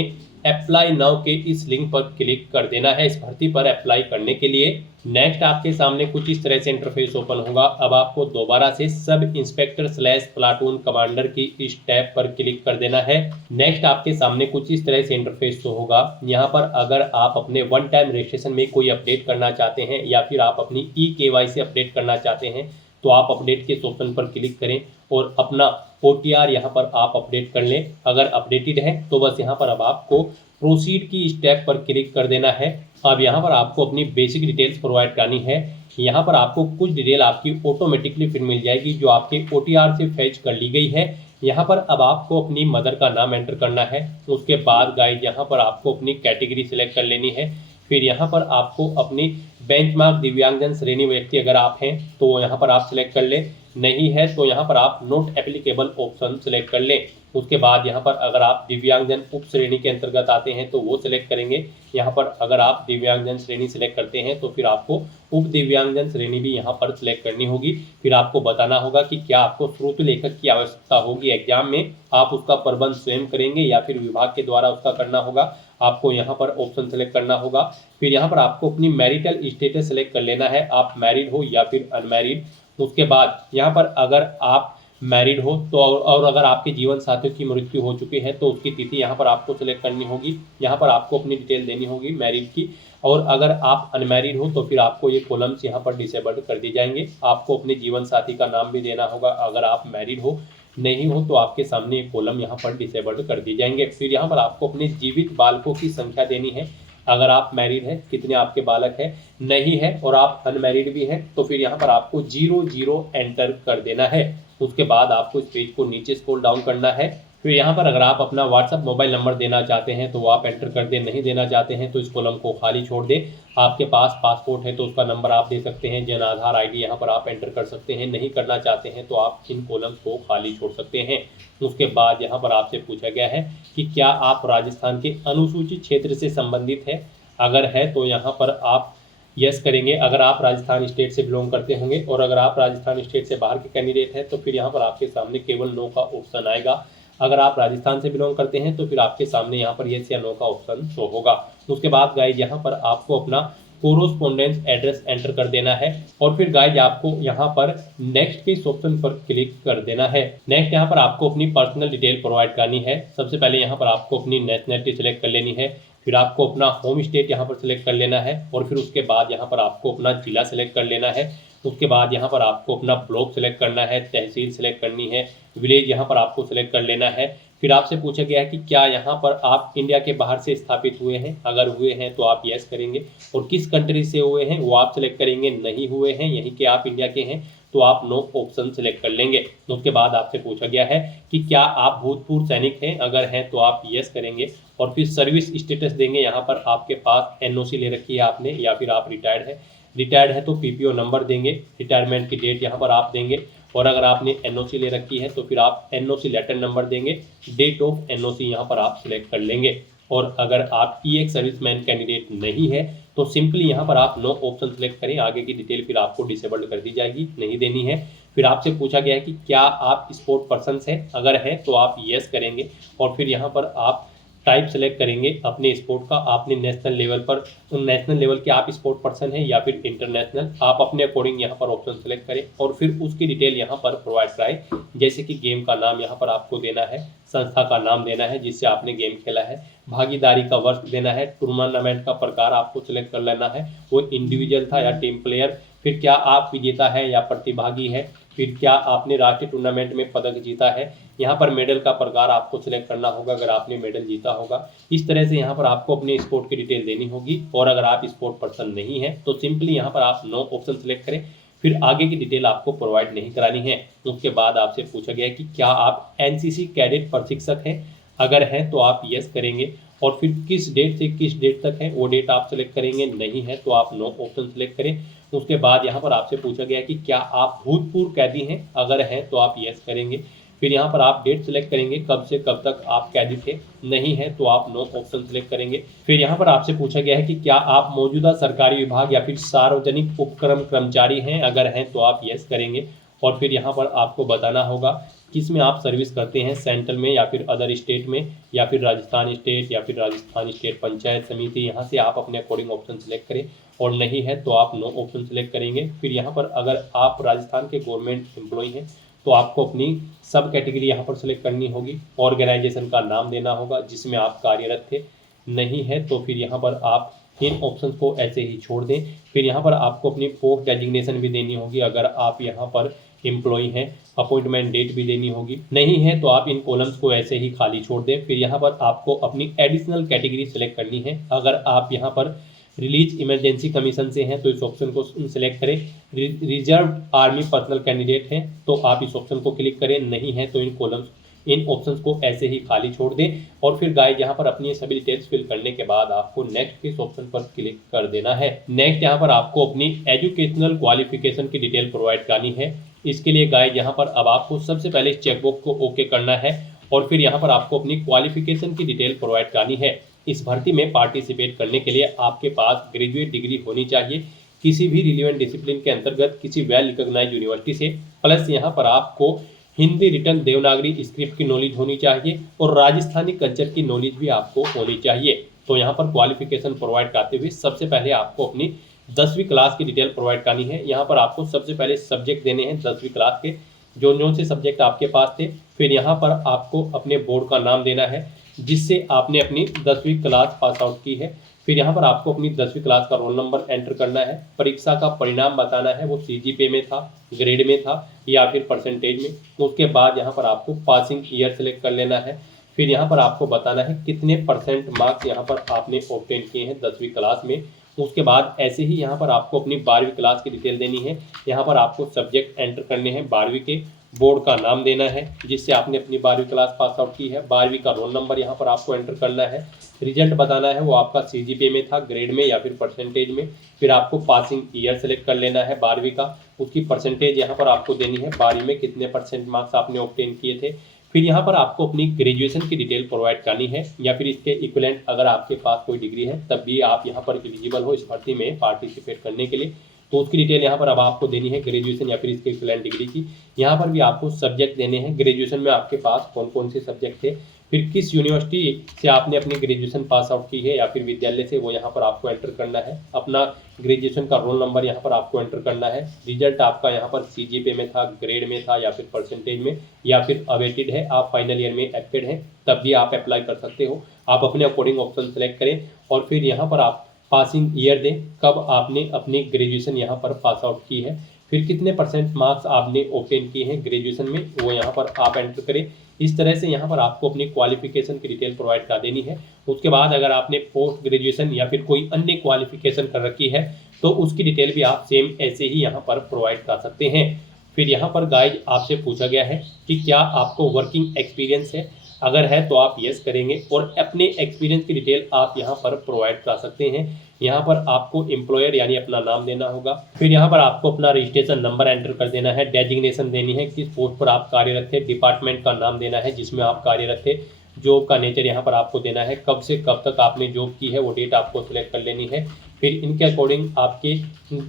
अप्लाई नाउ के इस लिंक पर क्लिक कर देना है इस भर्ती पर अप्लाई करने के लिए। नेक्स्ट आपके सामने कुछ इस तरह से इंटरफेस ओपन होगा। अब आपको दोबारा से सब इंस्पेक्टर / प्लाटून कमांडर की इस टैब पर क्लिक कर देना है। नेक्स्ट आपके सामने कुछ इस तरह से इंटरफेस होगा। यहाँ पर अगर आप अपने वन टाइम रजिस्ट्रेशन में कोई अपडेट करना चाहते हैं या फिर आप अपनी ई-केवाईसी अपडेट करना चाहते हैं तो आप अपडेट के ऑप्शन पर क्लिक करें और अपना OTR यहाँ पर आप अपडेट कर लें। अगर अपडेटेड है तो बस यहाँ पर अब आपको प्रोसीड की स्टेप पर क्लिक कर देना है। अब यहाँ पर आपको अपनी बेसिक डिटेल्स प्रोवाइड करनी है। यहाँ पर आपको कुछ डिटेल आपकी ऑटोमेटिकली फिर मिल जाएगी जो आपके OTR से फैच कर ली गई है। यहाँ पर अब आपको अपनी मदर का नाम एंटर करना है। उसके बाद गाइड यहाँ पर आपको अपनी कैटेगरी सिलेक्ट कर लेनी है। फिर यहाँ पर आपको अपनी बेंचमार्क दिव्यांगजन श्रेणी व्यक्ति अगर आप हैं तो यहाँ पर आप सिलेक्ट कर लें, नहीं है तो यहाँ पर आप नॉट एप्लीकेबल ऑप्शन सिलेक्ट कर लें। उसके बाद यहाँ पर अगर आप दिव्यांगजन उप श्रेणी के अंतर्गत आते हैं तो वो सिलेक्ट करेंगे। यहाँ पर अगर आप दिव्यांगजन श्रेणी सिलेक्ट करते हैं तो फिर आपको उप दिव्यांगजन श्रेणी भी यहाँ पर सिलेक्ट करनी होगी। फिर आपको बताना होगा कि क्या आपको श्रुत लेखक की आवश्यकता होगी एग्जाम में, आप उसका प्रबंध स्वयं करेंगे या फिर विभाग के द्वारा उसका करना होगा। आपको यहाँ पर ऑप्शन सेलेक्ट करना होगा। फिर यहाँ पर आपको अपनी मैरिटल स्टेटस सेलेक्ट कर लेना है, आप मैरिड हो या फिर अनमैरिड। उसके बाद यहाँ पर अगर आप मैरिड हो तो और अगर आपके जीवन साथियों की मृत्यु हो चुकी है तो उसकी तिथि यहाँ पर आपको सिलेक्ट करनी होगी। यहाँ पर आपको अपनी डिटेल देनी होगी मैरिड की। और अगर आप अनमैरिड हो तो फिर आपको ये कॉलम्स यहाँ पर डिसेबल्ड कर दिए जाएंगे। आपको अपने जीवन साथी का नाम भी देना होगा। अगर आप मैरिड हो नहीं हो तो आपके सामने एक कॉलम यहाँ पर डिसेबल्ड कर दी जाएंगे। फिर यहाँ पर आपको अपने जीवित बालकों की संख्या देनी है। अगर आप मैरिड है कितने आपके बालक है, नहीं है और आप अनमैरिड भी हैं तो फिर यहाँ पर आपको 00 एंटर कर देना है। उसके बाद आपको इस पेज को नीचे स्क्रॉल डाउन करना है। फिर यहाँ पर अगर आप अपना व्हाट्सएप मोबाइल नंबर देना चाहते हैं तो वो आप एंटर कर दें, नहीं देना चाहते हैं तो इस कॉलम को खाली छोड़ दें। आपके पास पासपोर्ट है तो उसका नंबर आप दे सकते हैं, जन आधार ID यहाँ पर आप एंटर कर सकते हैं। नहीं करना चाहते हैं तो आप इन कॉलम्स को खाली छोड़ सकते हैं। उसके बाद यहाँ पर आपसे पूछा गया है कि क्या आप राजस्थान के अनुसूचित क्षेत्र से संबंधित है। अगर है तो यहाँ पर आप यस करेंगे अगर आप राजस्थान स्टेट से बिलोंग करते होंगे, और अगर आप राजस्थान स्टेट से बाहर के कैंडिडेट हैं तो फिर यहाँ पर आपके सामने केवल नो का ऑप्शन आएगा। अगर आप राजस्थान से बिलोंग करते हैं तो फिर आपके सामने यहाँ पर यस या नो का ऑप्शन शो होगा। उसके बाद गाइज यहाँ पर आपको अपना कोरोस्पोंडेंस एड्रेस एंटर कर देना है और फिर गाइज आपको यहाँ पर नेक्स्ट के इस ऑप्शन पर क्लिक कर देना है। नेक्स्ट यहाँ पर आपको अपनी पर्सनल डिटेल प्रोवाइड करनी है। सबसे पहले यहाँ पर आपको अपनी नेशनलिटी सिलेक्ट कर लेनी है। फिर आपको अपना होम स्टेट यहाँ पर सिलेक्ट कर लेना है और फिर उसके बाद यहाँ पर आपको अपना जिला सिलेक्ट कर लेना है। उसके बाद यहाँ पर आपको अपना ब्लॉक सिलेक्ट करना है, तहसील सिलेक्ट करनी है, विलेज यहाँ पर आपको सिलेक्ट कर लेना है। फिर आपसे पूछा गया है कि क्या यहाँ पर आप इंडिया के बाहर से स्थापित हुए हैं। अगर हुए हैं तो आप यस करेंगे और किस कंट्री से हुए हैं वो आप सिलेक्ट करेंगे। नहीं हुए हैं, यहीं के आप इंडिया के हैं तो आप नो ऑप्शन सिलेक्ट कर लेंगे। उसके बाद आपसे पूछा गया है कि क्या आप भूतपूर्व सैनिक हैं। अगर हैं तो आप यस करेंगे और फिर सर्विस स्टेटस देंगे। यहाँ पर आपके पास NOC ले रखी है आपने या फिर आप रिटायर्ड है तो PPO नंबर देंगे। रिटायरमेंट की डेट यहाँ पर आप देंगे और अगर आपने NOC ले रखी है तो फिर आप NOC लेटर नंबर देंगे। डेट ऑफ NOC यहाँ पर आप सिलेक्ट कर लेंगे। और अगर आप एक सर्विसमैन कैंडिडेट नहीं है तो सिंपली यहाँ पर आप नो ऑप्शन सेलेक्ट करें। आगे की डिटेल फिर आपको डिसेबल्ड कर दी जाएगी, नहीं देनी है। फिर आपसे पूछा गया है कि क्या आप स्पोर्ट पर्सन हैं। अगर है तो आप यस करेंगे और फिर यहाँ पर आप टाइप सेलेक्ट करेंगे अपने स्पोर्ट का। आपने नेशनल लेवल के आप स्पोर्ट पर्सन हैं या फिर इंटरनेशनल, आप अपने अकॉर्डिंग यहाँ पर ऑप्शन सेलेक्ट करें और फिर उसकी डिटेल यहाँ पर प्रोवाइड कराएं। जैसे कि गेम का नाम यहाँ पर आपको देना है, संस्था का नाम देना है जिससे आपने गेम खेला है, भागीदारी का वर्ष देना है, टूर्नामेंट का प्रकार आपको सिलेक्ट कर लेना है, वो इंडिविजुअल था या टीम प्लेयर, फिर क्या आप विजेता है या प्रतिभागी है, फिर क्या आपने राष्ट्रीय टूर्नामेंट में पदक जीता है, यहाँ पर मेडल का प्रकार आपको सिलेक्ट करना होगा अगर आपने मेडल जीता होगा। इस तरह से यहाँ पर आपको अपने स्पोर्ट की डिटेल देनी होगी। और अगर आप स्पोर्ट पर्सन नहीं है तो सिंपली यहाँ पर आप नो ऑप्शन सेलेक्ट करें, फिर आगे की डिटेल आपको प्रोवाइड नहीं करानी है। उसके बाद आपसे पूछा गया है कि क्या आप एनसीसी कैडेट प्रशिक्षक हैं, अगर हैं तो आप यस करेंगे, और फिर किस डेट से किस डेट तक है वो डेट आप सेलेक्ट करेंगे, नहीं है तो आप नो ऑप्शन सेलेक्ट करें। उसके बाद यहाँ पर आपसे पूछा गया है कि क्या आप भूतपूर्व कैदी हैं, अगर हैं तो आप यस करेंगे, फिर यहाँ पर आप डेट सेलेक्ट करेंगे कब से कब तक आप कैदी थे, नहीं है तो आप नो ऑप्शन सेलेक्ट करेंगे। फिर यहाँ पर आपसे पूछा गया है कि क्या आप मौजूदा सरकारी विभाग या फिर सार्वजनिक उपक्रम कर्मचारी हैं, अगर हैं तो आप यस करेंगे, और फिर यहाँ पर आपको बताना होगा किस में आप सर्विस करते हैं, सेंट्रल में या फिर अदर स्टेट में या फिर राजस्थान स्टेट या फिर राजस्थान स्टेट पंचायत समिति। यहाँ से आप अपने अकॉर्डिंग ऑप्शन सेलेक्ट करें, और नहीं है तो आप नो ऑप्शन सेलेक्ट करेंगे। फिर यहाँ पर अगर आप राजस्थान के गवर्नमेंट एम्प्लॉय हैं तो आपको अपनी सब कैटेगरी यहाँ पर सेलेक्ट करनी होगी, ऑर्गेनाइजेशन का नाम देना होगा जिसमें आप कार्यरत थे, नहीं है तो फिर यहाँ पर आप इन ऑप्शंस को ऐसे ही छोड़ दें। फिर यहाँ पर आपको अपनी पोस्ट डेजिग्नेशन भी देनी होगी अगर आप यहाँ पर एम्प्लॉय हैं, अपॉइंटमेंट डेट भी देनी होगी, नहीं है तो आप इन कॉलम्स को ऐसे ही खाली छोड़ दें। फिर यहाँ पर आपको अपनी एडिशनल कैटेगरी सेलेक्ट करनी है, अगर आप यहाँ पर रिलीज इमरजेंसी कमीशन से हैं तो इस ऑप्शन को सिलेक्ट करें, रिजर्व आर्मी पर्सनल कैंडिडेट हैं तो आप इस ऑप्शन को क्लिक करें, नहीं है तो इन ऑप्शंस को ऐसे ही खाली छोड़ दें। और फिर गाइस यहाँ पर अपनी सभी डिटेल्स फिल करने के बाद आपको नेक्स्ट के इस ऑप्शन पर क्लिक कर देना है। नेक्स्ट यहाँ पर आपको अपनी एजुकेशनल क्वालिफिकेशन की डिटेल प्रोवाइड करनी है। इसके लिए गाइस यहाँ पर अब आपको सबसे पहले चेकबॉक्स को ओके करना है, और फिर यहाँ पर आपको अपनी क्वालिफिकेशन की डिटेल प्रोवाइड करनी है। इस भर्ती में पार्टिसिपेट करने के लिए आपके पास ग्रेजुएट डिग्री होनी चाहिए किसी भी रिलेवेंट डिसिप्लिन के अंतर्गत किसी वेल रिकॉग्नाइज्ड यूनिवर्सिटी से, प्लस यहाँ पर आपको हिंदी रिटर्न देवनागरी स्क्रिप्ट की नॉलेज होनी चाहिए और राजस्थानी कल्चर की नॉलेज भी आपको होनी चाहिए। तो यहाँ पर क्वालिफिकेशन प्रोवाइड करते हुए सबसे पहले आपको अपनी 10वीं क्लास की डिटेल प्रोवाइड करनी है। यहाँ पर आपको सबसे पहले सब्जेक्ट देने हैं 10वीं क्लास के, जो से सब्जेक्ट आपके पास थे। फिर यहाँ पर आपको अपने बोर्ड का नाम देना है जिससे आपने अपनी 10वीं क्लास पास आउट की है। फिर यहाँ पर आपको अपनी 10वीं क्लास का रोल नंबर एंटर करना है, परीक्षा का परिणाम बताना है, वो सीजीपीए में था, ग्रेड में था या फिर परसेंटेज में। उसके बाद यहाँ पर आपको पासिंग ईयर सेलेक्ट कर लेना है। फिर यहाँ पर आपको बताना है कितने परसेंट मार्क्स यहाँ पर आपने ऑब्टेन किए हैं 10वीं क्लास में। उसके बाद ऐसे ही यहाँ पर आपको अपनी 12वीं क्लास की डिटेल देनी है। यहाँ पर आपको सब्जेक्ट एंटर करने हैं 12वीं के, बोर्ड का नाम देना है जिससे आपने अपनी 12वीं क्लास पास आउट की है, 12वीं का रोल नंबर यहाँ पर आपको एंटर करना है, रिजल्ट बताना है वो आपका सीजीपीए में था, ग्रेड में या फिर परसेंटेज में। फिर आपको पासिंग ईयर सेलेक्ट कर लेना है 12वीं का, उसकी परसेंटेज यहाँ पर आपको देनी है, 12वीं में कितने परसेंट मार्क्स आपने ऑब्टेन किए थे। फिर यहाँ पर आपको अपनी ग्रेजुएशन की डिटेल प्रोवाइड करनी है या फिर इसके इक्विवेलेंट अगर आपके पास कोई डिग्री है तब भी आप यहाँ पर एलिजिबल हो इस भर्ती में पार्टिसिपेट करने के लिए। तो उसकी डिटेल यहाँ पर अब आपको देनी है ग्रेजुएशन या फिर इसके इक्विवेलेंट डिग्री की। यहाँ पर भी आपको सब्जेक्ट देने हैं, ग्रेजुएशन में आपके पास कौन कौन से सब्जेक्ट थे, फिर किस यूनिवर्सिटी से आपने अपनी ग्रेजुएशन पास आउट की है या फिर विद्यालय से, वो यहाँ पर आपको एंटर करना है। अपना ग्रेजुएशन का रोल नंबर यहाँ पर आपको एंटर करना है, रिजल्ट आपका यहाँ पर सीजीपीए में था, ग्रेड में था या फिर परसेंटेज में या फिर अवेटेड है, आप फाइनल ईयर में एक्टेड हैं तब भी आप अप्लाई कर सकते हो। आप अपने अकॉर्डिंग ऑप्शन सेलेक्ट करें और फिर यहाँ पर आप पासिंग ईयर दें, कब आपने अपनी ग्रेजुएशन यहाँ पर पास आउट की है, फिर कितने परसेंट मार्क्स आपने ऑब्टेन किए हैं ग्रेजुएशन में, वो यहाँ पर आप एंटर करें। इस तरह से यहाँ पर आपको अपनी क्वालिफिकेशन की डिटेल प्रोवाइड कर देनी है। उसके बाद अगर आपने पोस्ट ग्रेजुएशन या फिर कोई अन्य क्वालिफिकेशन कर रखी है तो उसकी डिटेल भी आप सेम ऐसे ही यहाँ पर प्रोवाइड कर सकते हैं। फिर यहाँ पर गाइज आपसे पूछा गया है कि क्या आपको वर्किंग एक्सपीरियंस है, अगर है तो आप यस करेंगे और अपने एक्सपीरियंस की डिटेल आप यहाँ पर प्रोवाइड कर सकते हैं। यहाँ पर आपको एम्प्लॉयर यानी अपना नाम देना होगा, फिर यहाँ पर आपको अपना रजिस्ट्रेशन नंबर एंटर कर देना है, डेजिग्नेशन देनी है, किस पोस्ट पर आप कार्यरत थे, डिपार्टमेंट का नाम देना है जिसमें आप कार्यरत थे, जॉब का नेचर यहाँ पर आपको देना है, कब से कब तक आपने जॉब की है वो डेट आपको सिलेक्ट कर लेनी है। फिर इनके अकॉर्डिंग आपके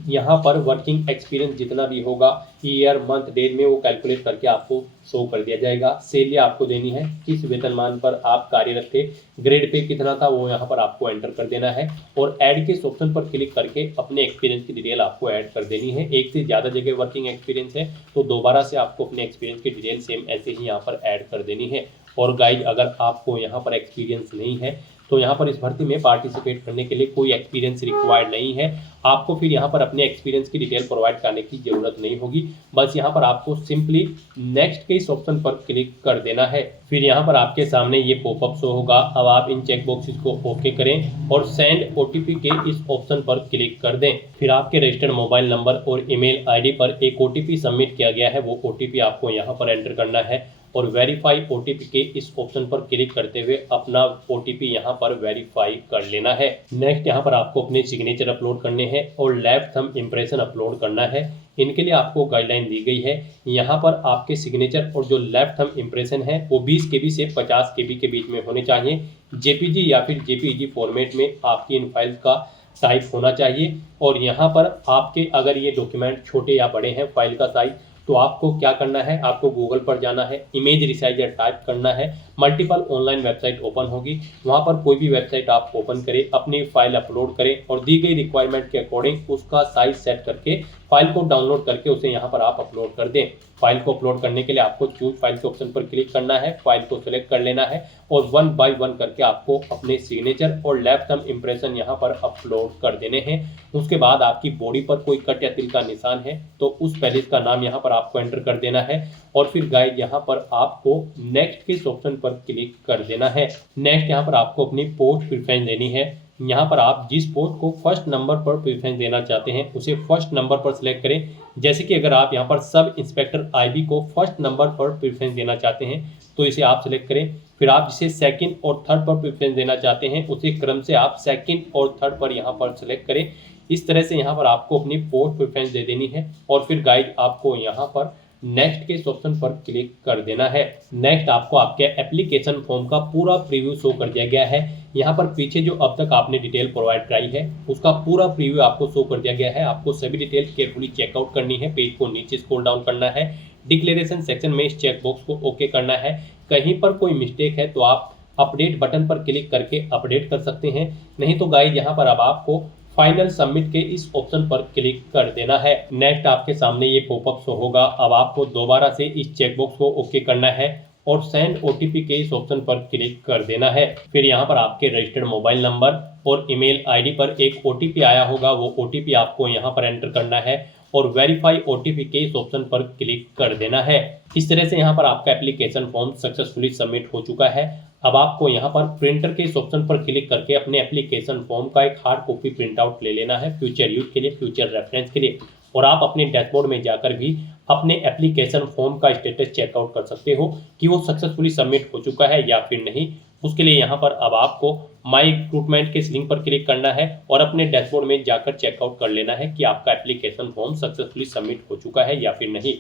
यहाँ पर वर्किंग एक्सपीरियंस जितना भी होगा ईयर मंथ डेट में वो कैलकुलेट करके आपको शो कर दिया जाएगा। सैलरी आपको देनी है, किस वेतनमान पर आप कार्यरत थे, ग्रेड पे कितना था वो यहाँ पर आपको एंटर कर देना है और ऐड के इस ऑप्शन पर क्लिक करके अपने एक्सपीरियंस की डिटेल आपको ऐड कर देनी है। एक से ज़्यादा जगह वर्किंग एक्सपीरियंस है तो दोबारा से आपको अपने एक्सपीरियंस की डिटेल सेम ऐसे ही यहाँ पर ऐड कर देनी है। और गाइज अगर आपको यहाँ पर एक्सपीरियंस नहीं है तो यहाँ पर इस भर्ती में पार्टिसिपेट करने के लिए कोई एक्सपीरियंस रिक्वायर्ड नहीं है। आपको फिर यहाँ पर अपने एक्सपीरियंस की डिटेल प्रोवाइड करने की ज़रूरत नहीं होगी। बस यहाँ पर आपको सिंपली नेक्स्ट के इस ऑप्शन पर क्लिक कर देना है। फिर यहाँ पर आपके सामने ये पॉपअप शो होगा। अब आप इन चेक बॉक्सेस को ओके करें और सेंड ओटीपी के इस ऑप्शन पर क्लिक कर दें। फिर आपके रजिस्टर्ड मोबाइल नंबर और ईमेल आईडी पर एक ओटीपी सबमिट किया गया है, वो ओटीपी आपको यहाँ पर एंटर करना है और वेरीफाई ओटीपी के इस ऑप्शन पर क्लिक करते हुए अपना ओटीपी यहाँ पर वेरीफाई कर लेना है। नेक्स्ट यहाँ पर आपको अपने सिग्नेचर अपलोड करने हैं और लेफ्ट थंब इम्प्रेशन अपलोड करना है। इनके लिए आपको गाइडलाइन दी गई है। यहाँ पर आपके सिग्नेचर और जो लेफ्ट थंब इम्प्रेशन है वो 20 KB से 50 KB के बीच में होने चाहिए। जेपीजी या फिर जेपीईजी फॉर्मेट में आपकी इन फाइल्स का टाइप होना चाहिए। और यहाँ पर आपके अगर ये डॉक्यूमेंट छोटे या बड़े हैं फाइल का साइज, तो आपको क्या करना है, आपको गूगल पर जाना है, इमेज रिसाइजर टाइप करना है, मल्टीपल ऑनलाइन वेबसाइट ओपन होगी, वहाँ पर कोई भी वेबसाइट आप ओपन करें, अपनी फाइल अपलोड करें और दी गई रिक्वायरमेंट के अकॉर्डिंग उसका साइज सेट करके फाइल को डाउनलोड करके उसे यहाँ पर आप अपलोड कर दें। फाइल को अपलोड करने के लिए आपको चूज फाइल के ऑप्शन पर क्लिक करना है, फाइल को सिलेक्ट कर लेना है और 1 बाय 1 करके आपको अपने सिग्नेचर और लेफ्ट थंब इम्प्रेशन यहाँ पर अपलोड कर देने हैं। उसके बाद आपकी बॉडी पर कोई कट या तिल का निशान है तो उस पेज का नाम यहाँ पर आपको एंटर कर देना है और फिर गाइड यहाँ पर आपको नेक्स्ट के इस ऑप्शन पर क्लिक कर देना है। नेक्स्ट यहाँ पर आपको अपनी पोस्ट प्रेफरेंस देनी है। यहाँ पर आप जिस पोस्ट को फर्स्ट नंबर पर प्रेफरेंस देना चाहते हैं उसे फर्स्ट नंबर पर सिलेक्ट करें। जैसे कि अगर आप यहाँ पर सब इंस्पेक्टर आईबी को फर्स्ट नंबर पर प्रेफरेंस देना चाहते हैं तो इसे आप सिलेक्ट करें। फिर आप जिसे सेकंड और थर्ड पर प्रेफरेंस देना चाहते हैं उसे क्रम से आप सेकंड और थर्ड पर यहाँ पर सिलेक्ट करें। इस तरह से यहाँ पर आपको अपनी पोस्ट प्रेफरेंस दे देनी है और फिर गाइड आपको यहाँ पर नेक्स्ट के इस ऑप्शन पर क्लिक कर देना है। नेक्स्ट आपको आपके एप्लीकेशन फॉर्म का पूरा प्रीव्यू शो कर दिया गया है। यहाँ पर पीछे जो अब तक आपने डिटेल प्रोवाइड कराई है उसका पूरा प्रीव्यू आपको शो कर दिया गया है। आपको सभी डिटेल केयरफुली चेकआउट करनी है, पेज को नीचे स्क्रॉल डाउन करना है, डिक्लेरेशन सेक्शन में इस चेक बॉक्स को ओके करना है। कहीं पर कोई मिस्टेक है तो आप अपडेट बटन पर क्लिक करके अपडेट कर सकते हैं, नहीं तो गाइड यहाँ पर अब आपको फाइनल सबमिट के इस ऑप्शन पर क्लिक कर देना है। नेक्स्ट आपके सामने ये पॉपअप शो होगा। अब आपको दोबारा से इस चेकबॉक्स को ओके करना है और सेंड ओटीपी के इस ऑप्शन पर क्लिक कर देना है। फिर यहाँ पर आपके रजिस्टर्ड मोबाइल नंबर और ईमेल आईडी पर एक ओटीपी आया होगा, वो ओटीपी आपको यहाँ पर एंटर करना है और वेरीफाई ओटीपी के इस ऑप्शन पर क्लिक कर देना है। इस तरह से यहाँ पर आपका एप्लीकेशन फॉर्म सक्सेसफुली सबमिट हो चुका है। अब आपको यहाँ पर प्रिंटर के इस ऑप्शन पर क्लिक करके अपने एप्लीकेशन फॉर्म का एक हार्ड कॉपी प्रिंट आउट ले लेना है फ्यूचर यूज के लिए, फ्यूचर रेफरेंस के लिए। और आप अपने डैशबोर्ड में जाकर भी अपने एप्लीकेशन फॉर्म का स्टेटस चेकआउट कर सकते हो कि वो सक्सेसफुली सबमिट हो चुका है या फिर नहीं। उसके लिए यहाँ पर अब आपको माई रिक्रूटमेंट के इस लिंक पर क्लिक करना है और अपने डैशबोर्ड में जाकर चेकआउट कर लेना है कि आपका एप्लीकेशन फॉर्म सक्सेसफुली सबमिट हो चुका है या फिर नहीं।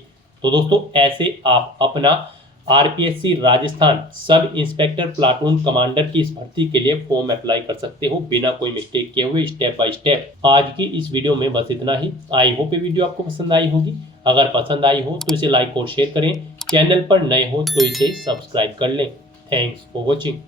तो दोस्तों ऐसे आप अपना RPSC Rajasthan sub inspector platoon commander की इस भर्ती के लिए फॉर्म अप्लाई कर सकते हो बिना कोई मिस्टेक किए हुए, स्टेप बाय स्टेप। आज की इस वीडियो में बस इतना ही। आई होप ये वीडियो आपको पसंद आई होगी। अगर पसंद आई हो तो इसे लाइक और शेयर करें, चैनल पर नए हो तो इसे सब्सक्राइब कर लें। Thanks for watching.